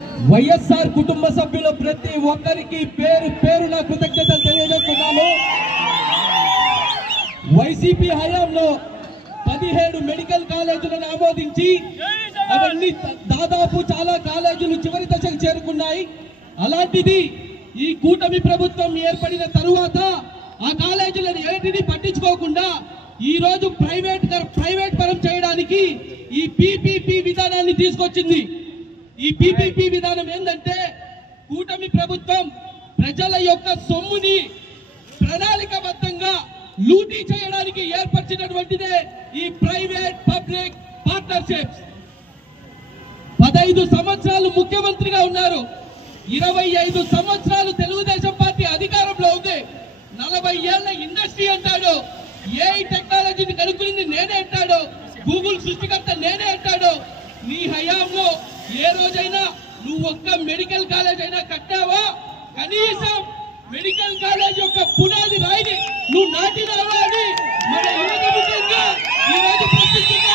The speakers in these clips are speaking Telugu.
వైఎస్ఆర్ కుటుంబ సభ్యులు ప్రతి ఒక్కరికి పేరు పేరున కృతజ్ఞతలు తెలియజేస్తున్నాము. వైసీపీ హయాంలో 17 మెడికల్ కాలేజీలను ఆమోదించి అవన్నీ దాదాపు చాలా కాలేజీలు చివరి దశకు చేరుకున్నాయి. అలాంటిది ఈ కూటమి ప్రభుత్వం ఏర్పడిన తరువాత ఆ కాలేజీలను ఏటిని పట్టించుకోకుండా ఈ రోజు ప్రైవేట్ పరం చేయడానికి ఈ పీపీపీ విధానాన్ని తీసుకొచ్చింది. ఈ పీపీపీ విధానం ఏంటంటే కూటమి ప్రభుత్వం ప్రజల యొక్క సొమ్ముని ప్రణాళికబద్ధంగా లూటీ చేయడానికి ఏర్పరిచినటువంటిదే ఈ ప్రైవేట్ పబ్లిక్ పార్ట్నర్షిప్స్. 15 సంవత్సరాలు ముఖ్యమంత్రిగా ఉన్నారు. 25 సంవత్సరాలు తెలుగుదేశం పార్టీ అధికారంలో ఉంది. 40 ఏళ్ల ఇండస్ట్రీ అంటాడు. ఏఐ టెక్నాలజీని కనుక్కునింది నేనే అంటాడు. గూగుల్ సృష్టికర్త నేనే అంటాడు. నీ హయాంలో ఏ రోజైనా నువ్వు ఒక్క మెడికల్ కాలేజ్ అయినా కట్టావా? కనీసం మెడికల్ కాలేజ్ యొక్క పునాది రాయిని నువ్వు నాటినావా అని మన యువత విషయంగా ఈ రోజు ప్రశ్నిస్తున్నా.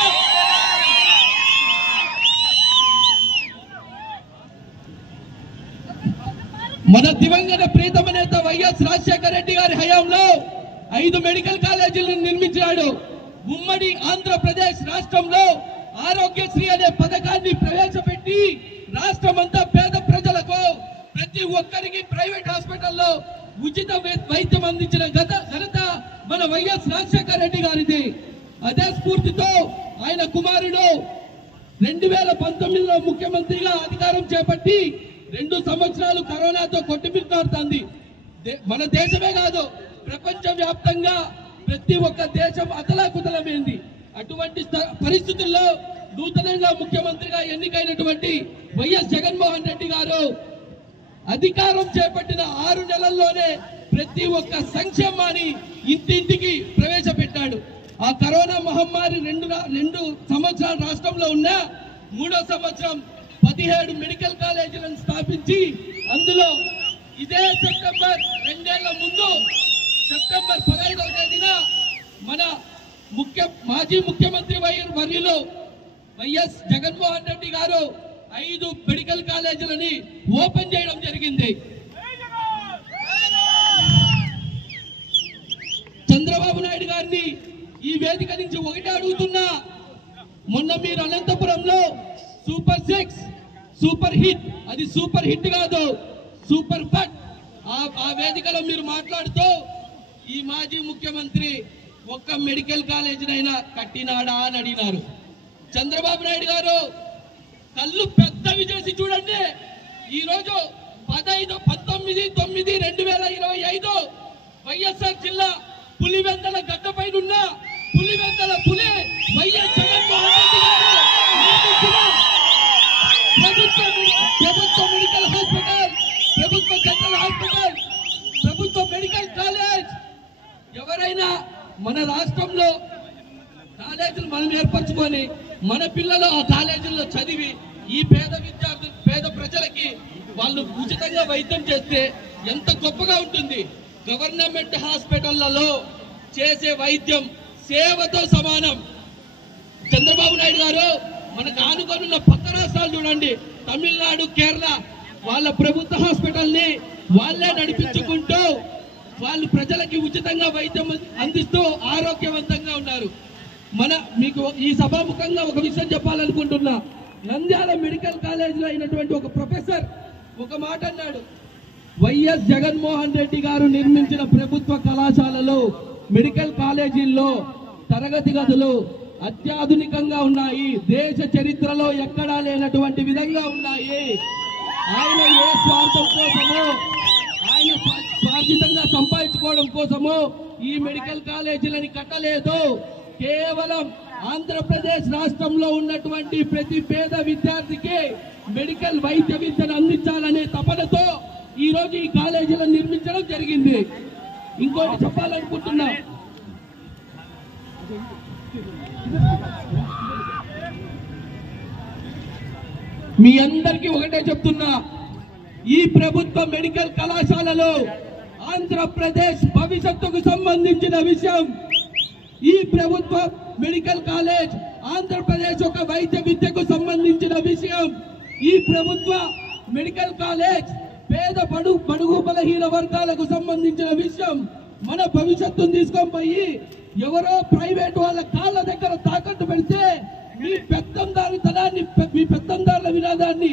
మన దివంగత ప్రీతమ నేత వైఎస్ రాజశేఖర రెడ్డి గారి హయాంలో 5 మెడికల్ కాలేజీలను నిర్మించాడు. ఉమ్మడి ఆంధ్రప్రదేశ్ రాష్ట్రంలో ఆరోగ్యశ్రీ అనే పథకాన్ని ప్రవేశపెట్టి రాష్ట్రమంతా పేద ప్రజలకు ప్రతి ఒక్కరికి ప్రైవేట్ హాస్పిటల్లో ఉచిత వైద్యం అందించిన ఘనత మన వైఎస్ రాజశేఖర రెడ్డి గారిది. అదే స్ఫూర్తితో ఆయన కుమారుడు 2019లో ముఖ్యమంత్రిగా అధికారం చేపట్టి 2 సంవత్సరాలు కరోనాతో కొట్టుమిట్టాడుతుంది. మన దేశమే కాదు ప్రపంచ వ్యాప్తంగా ప్రతి ఒక్క దేశం అతలాకుతలమైంది. అటువంటి పరిస్థితుల్లో నూతనంగా ముఖ్యమంత్రిగా ఎన్నికైనటువంటి వైఎస్ జగన్మోహన్ రెడ్డి గారు అధికారం చేపట్టిన 6 నెలల్లోనే ప్రతి ఒక్క సంక్షేమాన్ని ఇంటింటికి ప్రవేశపెట్టాడు. ఆ కరోనా మహమ్మారి 2 సంవత్సరాలు రాష్ట్రంలో ఉన్న 3వ సంవత్సరం 17 మెడికల్ కాలేజీలను స్థాపించి అందులో ఇదే సెప్టెంబర్ 2 ఏళ్ల ముందు సెప్టెంబర్ 15వ తేదీన మన మాజీ ముఖ్యమంత్రి వర్యులు వైఎస్ జగన్మోహన్ రెడ్డి గారు 5 మెడికల్ కాలేజీలని ఓపెన్ చేయడం జరిగింది. చంద్రబాబు నాయుడు గారిని ఈ వేదిక నుంచి ఒకటే అడుగుతున్నా. మొన్న మీరు అనంతపురంలో సూపర్ 6 సూపర్ హిట్, అది సూపర్ హిట్ కాదు సూపర్ ఫట్, ఆ వేదికలో మీరు మాట్లాడుతూ ఈ మాజీ ముఖ్యమంత్రి ఒక్క మెడికల్ కాలేజీనైనా కట్టినాడా అని అడిగినారు. చంద్రబాబు నాయుడు గారు కళ్ళు పెద్దవి చేసి చూడండి. ఈరోజు 19/9/2025 వైఎస్ఆర్ జిల్లా పులివెందల గడ్డపైన ఉన్న పులివెందల పులి వైఎస్ జగన్మోహన్ రెడ్డి గారు ప్రభుత్వ మెడికల్ హాస్పిటల్, ప్రభుత్వ జనరల్ హాస్పిటల్, ప్రభుత్వ మెడికల్ కాలేజ్. ఎవరైనా మన రాష్ట్రంలో కాలేజీలు మనం ఏర్పరచుకొని మన పిల్లలు ఆ కాలేజీల్లో చదివి ఈ పేద ప్రజలకి వాళ్ళు ఉచితంగా వైద్యం చేస్తే ఎంత గొప్పగా ఉంటుంది. గవర్నమెంట్ హాస్పిటళ్లలో చేసే వైద్యం సేవతో సమానం. చంద్రబాబు నాయుడు గారు మనకు ఆనుకొనున్న పక్క రాష్ట్రాలు చూడండి, తమిళనాడు, కేరళ, వాళ్ళ ప్రభుత్వ హాస్పిటల్ని వాళ్ళే నడిపించుకుంటూ వాళ్ళు ప్రజలకి ఉచితంగా వైద్యం అందిస్తూ ఆరోగ్యవంతంగా ఉన్నారు. మీకు ఈ సభాముఖంగా ఒక విషయం చెప్పాలనుకుంటున్నా. నంద్యాల మెడికల్ కాలేజీలో అయినటువంటి ఒక ప్రొఫెసర్ ఒక మాట అన్నాడు. వైఎస్ జగన్మోహన్ రెడ్డి గారు నిర్మించిన ప్రభుత్వ కళాశాలలో మెడికల్ కాలేజీల్లో తరగతి గదులు అత్యాధునికంగా ఉన్నాయి. దేశ చరిత్రలో ఎక్కడా లేనటువంటి విధంగా ఉన్నాయి. ఆయన ఏ స్వార్థం కోసమో, ఆయన స్వార్థితంగా సంపాదించుకోవడం కోసమో ఈ మెడికల్ కాలేజీలని కట్టలేదు. కేవలం ఆంధ్రప్రదేశ్ రాష్ట్రంలో ఉన్నటువంటి ప్రతి పేద విద్యార్థికి మెడికల్ వైద్య విద్యను అందించాలనే తపనతో ఈ రోజు ఈ కాలేజీలను నిర్మించడం జరిగింది. ఇంకోటి చెప్పాలనుకుంటున్నా. మీ అందరికీ ఒకటే చెప్తున్నా, ఈ ప్రభుత్వ మెడికల్ కళాశాలలో ఆంధ్రప్రదేశ్ భవిష్యత్తుకు సంబంధించిన విషయం. ఈ ప్రభుత్వ మెడికల్ కాలేజ్ ఆంధ్రప్రదేశ్ ఒక వైద్య విద్యకు సంబంధించిన విషయం. ఈ ప్రభుత్వ మెడికల్ కాలేజ్ పేద బడుగు బలహీన వర్గాలకు సంబంధించిన విషయం. మన భవిష్యత్తును తీసుకొని పోయి ఎవరో ప్రైవేట్ వాళ్ళ కాళ్ళ దగ్గర తాకట్టు పెడితే మీ పెత్తందారుతనాన్ని, మీ పెత్తందారుల వినాదాన్ని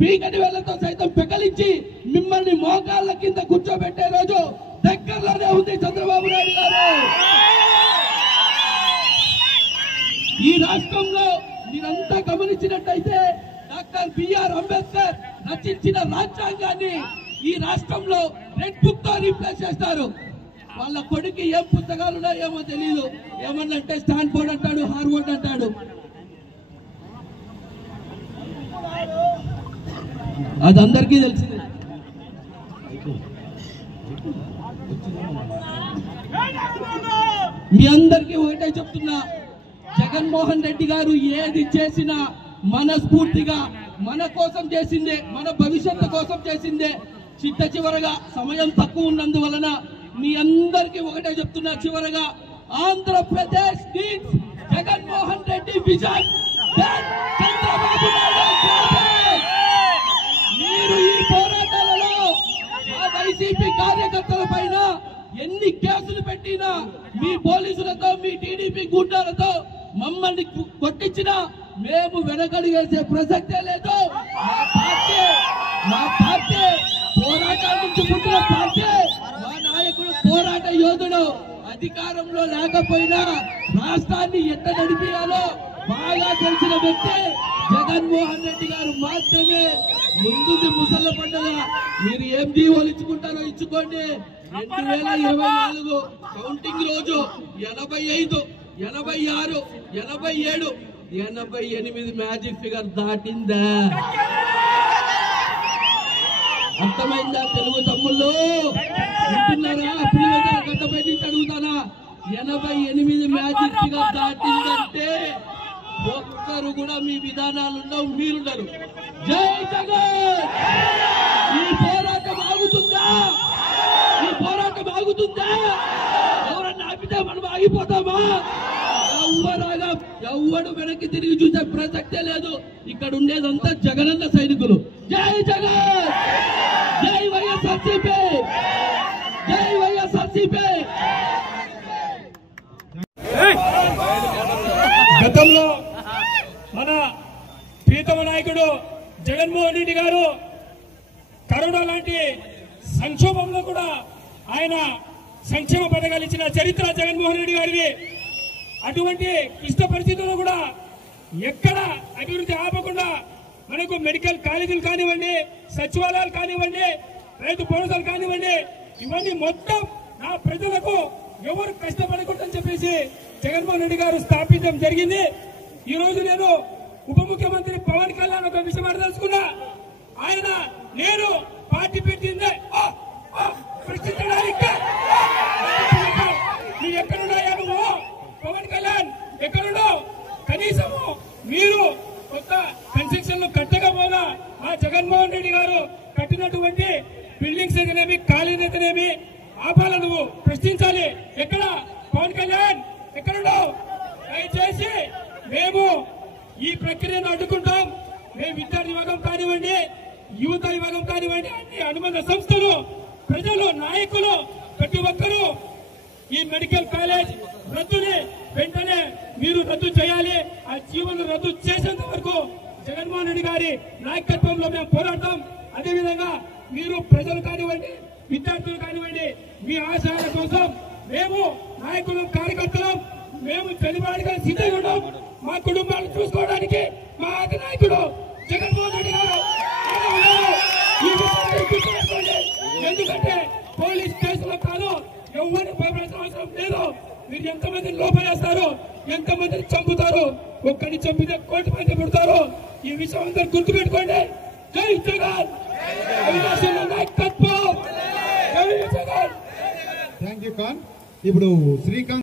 పీకటి వేళ్లతో సైతం పెకలించి మిమ్మల్ని మోకాళ్ళ కింద కూర్చోబెట్టే రోజు దగ్గరలోనే ఉంది చంద్రబాబు నాయుడు గారు. ఈ రాష్ట్రంలో మీరంతా గమనించినట్టయితే డాక్టర్ బిఆర్ అంబేద్కర్ రచించిన రాజ్యాంగాన్ని ఈ రాష్ట్రంలో రెడ్ బుక్ తో రీప్లేస్ చేస్తారు. వాళ్ళ కొడుకు ఏం పుస్తకాలు ఉన్నాయో ఏమో తెలియదు. ఏమన్నంటే స్టాన్ఫోర్డ్ అంటాడు, హార్వర్డ్ అంటాడు. అది అందరికీ తెలిసింది. మీ అందరికీ ఒకటే చెప్తున్నా, జగన్మోహన్ రెడ్డి గారు ఏది చేసినా మనస్ఫూర్తిగా మన కోసం చేసిందే, మన భవిష్యత్తు కోసం చేసిందే. చిట్ట చివరగా సమయం తక్కువ ఉన్నందువలన మీ అందరికీ ఒకటే చెప్తున్నా, చివరగా ఆంధ్రప్రదేశ్ నీడ్స్ జగన్మోహన్ రెడ్డి విజన్. చంద్రబాబు నాయుడు మీరు ఈ పోరాటాలలో ఆ వైసీపీ కార్యకర్తల పైన ఎన్ని కేసులు పెట్టినా, మీ పోలీసులతో, మీ టీడీపీ గుండాలతో మమ్మల్ని కొట్టించినా మేము వెనకడి వేసే ప్రసక్తే లేదు. మా పార్టీ పోరాటాల నుంచి పుట్టిన పార్టీ. మా నాయకుడు పోరాట యోధుడు. అధికారంలో లేకపోయినా రాష్ట్రాన్ని ఎట్ట నడిపియాలో బాగా తెలిసిన వ్యక్తి జగన్మోహన్ రెడ్డి గారు మాత్రమే. ముందుది ముసళ్ళ పండుగ. మీరు ఏం జీవోలు ఇచ్చుకుంటారో ఇచ్చుకోండి. 2024 కౌంటింగ్ రోజు 85, 86, 87, 88 మ్యాజిక్ ఫిగర్ దాటిందా? అర్థమైందా తెలుగు తమ్ముళ్ళు? వింటున్నారా? పులివెందుల గడ్డపై నుంచి అడుగుతానా? 88 మ్యాజిక్ ఫిగర్ దాటిందంటే ఒక్కరు కూడా మీ విధానాలుండో మీరుండరు. జై జగన్! ఈ పోరాటం ఆగుతుందా? ఈ పోరాటం ఆగుతుందా? ఎవరన్నా ఆపితే మనం ఆగిపోతామా? ఎవడు వెనక్కి తిరిగి చూసే ప్రసక్తే లేదు. ఇక్కడ ఉండేదంతా జగనన్న సైనికులు. జై జగన్! జై వైఎస్ఆర్సీపీ! జై వైఎస్ఆర్సీపీ! గతంలో మన ప్రీతమ నాయకుడు జగన్మోహన్ రెడ్డి గారు కరోనా లాంటి సంక్షోభంలో కూడా ఆయన సంక్షేమ పథకాలు ఇచ్చిన చరిత్ర జగన్మోహన్ రెడ్డి గారిది. అటువంటి క్లిష్ట పరిస్థితుల్లో కూడా ఎక్కడ అభివృద్ధి ఆపకుండా మనకు మెడికల్ కాలేజీలు కానివ్వండి, సచివాలయాలు కానివ్వండి, రైతు భరోసాలు కానివ్వండి, ఇవన్నీ మొత్తం నా ప్రజలకు ఎవరు కష్టపడకూడదని చెప్పేసి జగన్మోహన్ రెడ్డి గారు స్థాపించడం జరిగింది. ఈ రోజు నేను ఉప ముఖ్యమంత్రి పవన్ కళ్యాణ్ ఒక విషయం అడదలుచుకున్నా. ఆయన నేను పార్టీ పెట్టిందే ప్రశ్నించడానికి మీరు ఎక్కడున్నాయా? నువ్వు పవన్ కళ్యాణ్ ఎక్కడున్నావు? కనీసము మీరు కొత్త కన్స్ట్రక్షన్లు కట్టకపోగా ఆ జగన్మోహన్ రెడ్డి గారు కట్టినటువంటి బిల్డింగ్స్ అయితేనేమి, కాలేజీ అయితేనేమి ఆపాల నువ్వు ప్రశ్నించాలి. ఎక్కడ పవన్ కళ్యాణ్ ఎక్కడున్నావు? దయచేసి మేము ఈ ప్రక్రియను అడ్డుకుంటాం. మేము విద్యార్థి విభాగం కానివ్వండి, యువత విభాగం కానివ్వండి, అన్ని అనుబంధ సంస్థలు, ప్రజలు, నాయకులు ప్రతి ఒక్కరూ ఈ మెడికల్ కాలేజ్ రద్దుని వెంటనే మీరు రద్దు చేయాలి. ఆ జీవోను రద్దు చేసేంత వరకు జగన్మోహన్ రెడ్డి గారి నాయకత్వంలో మేము పోరాడతాం. అదేవిధంగా మీరు ప్రజలు కానివ్వండి, విద్యార్థులు కానివ్వండి, మీ ఆశయాల కోసం మేము నాయకులు, కార్యకర్తలు మేము చనివాడిగా సిద్ధంగా ఉన్నాం. మా కుటుంబాలను చూసుకోవడానికి మా అధినాయకుడు జగన్మోహన్ రెడ్డి గారు. ఎందుకంటే పోలీస్ కేసులో కాదు, ఎవరిని భయపడాల్సిన అవసరం లేదు. మీరు ఎంతమందిని లోపలేస్తారు, ఎంతమందిని చంపుతారు, ఒక్కడిని చంపితే 1 కోటి మంది పుడతారు. ఈ విషయం అందరూ గుర్తుపెట్టుకోండి. జై జగన్! నాయకత్వం! జై జగన్! Thank you Khan. ఇప్పుడు శ్రీకాంత్